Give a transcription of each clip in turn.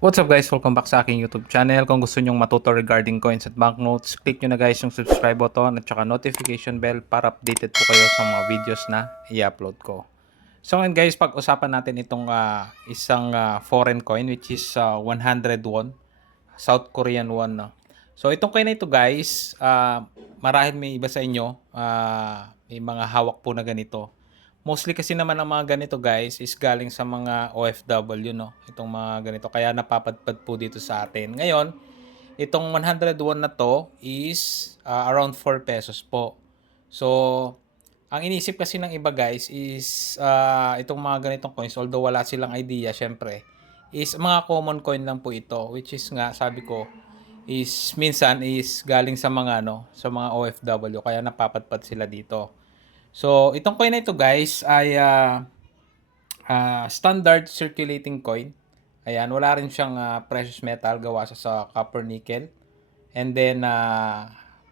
What's up guys? Welcome back sa aking YouTube channel. Kung gusto nyong matuto regarding coins at banknotes, click nyo na guys yung subscribe button at saka notification bell para updated po kayo sa mga videos na i-upload ko. So ngayon guys, pag-usapan natin itong isang foreign coin which is 100 won, South Korean won. No? So itong coin na ito guys, marahil may iba sa inyo, may mga hawak po na ganito. Mostly kasi naman ang mga ganito guys is galing sa mga OFW, no? Itong mga ganito. Kaya napapadpad po dito sa atin. Ngayon, itong 101 na to is around 4 pesos po. So, ang inisip kasi ng iba guys is itong mga ganitong coins, although wala silang idea syempre, is mga common coin lang po ito. Which is nga, sabi ko, is minsan is galing sa mga ano, sa mga OFW. Kaya napapadpad sila dito. So, itong coin na ito guys ay standard circulating coin. Ayan, wala rin siyang precious metal gawa sa copper nickel. And then,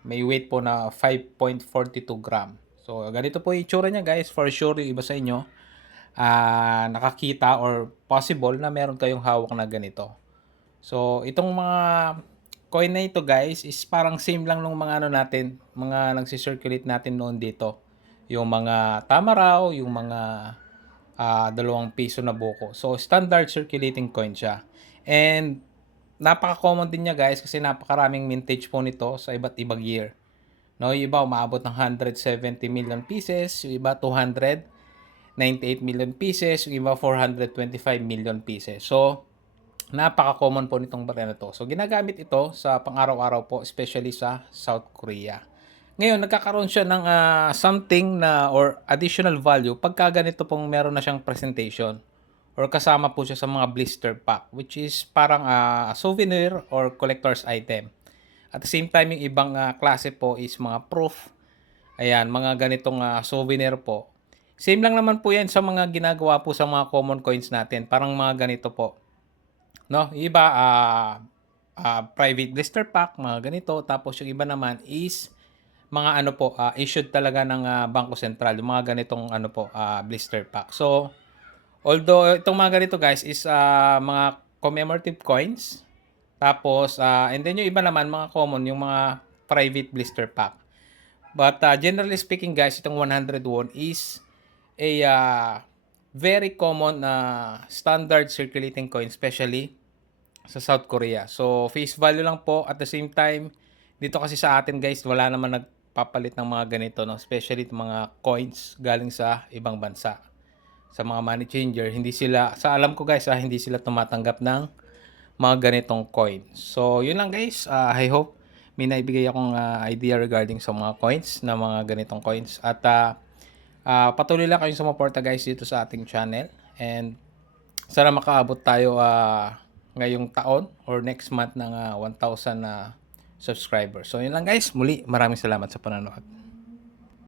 may weight po na 5.42 gram. So, ganito po yung itsura niya guys. For sure, yung iba sa inyo, nakakita or possible na meron kayong hawak na ganito. So, itong mga coin na ito guys is parang same lang nung mga ano natin, mga nagsisirculate natin noon dito. Yung mga tamaraw, yung mga 2 piso na buko. So, standard circulating coin siya. And, napaka-common din niya guys kasi napakaraming mintage po nito sa iba't ibang year. No, yung iba umaabot ng 170 million pieces, yung iba 298 million pieces, yung iba 425 million pieces. So, napaka-common po nitong barya na to. So, ginagamit ito sa pang-araw-araw po, especially sa South Korea. Ngayon, nagkakaroon siya ng something na or additional value pagka ganito pong meron na siyang presentation or kasama po siya sa mga blister pack which is parang souvenir or collector's item. At the same time, yung ibang klase po is mga proof. Ayan, mga ganitong souvenir po. Same lang naman po yan sa mga ginagawa po sa mga common coins natin. Parang mga ganito po. No, yung iba private blister pack, mga ganito. Tapos yung iba naman is mga ano po, issued talaga ng Bangko Sentral, yung mga ganitong ano po, blister pack. So, although itong mga ganito guys is mga commemorative coins. Tapos, and then yung iba naman, mga common, yung mga private blister pack. But generally speaking guys, itong 100 won is a very common standard circulating coin, especially sa South Korea. So, face value lang po. At the same time, dito kasi sa atin guys, wala naman nagpapalit ng mga ganito, no? Especially mga coins galing sa ibang bansa. Sa mga money changer, hindi sila, sa alam ko guys, hindi sila tumatanggap ng mga ganitong coins. So, yun lang guys. I hope may naibigay akong idea regarding sa mga coins, na mga ganitong coins. At patuloy lang kayong sumuporta guys dito sa ating channel. And sana makaabot tayo ngayong taon or next month ng 1,000 subscribers. So yun lang guys. Muli, maraming salamat sa panonood.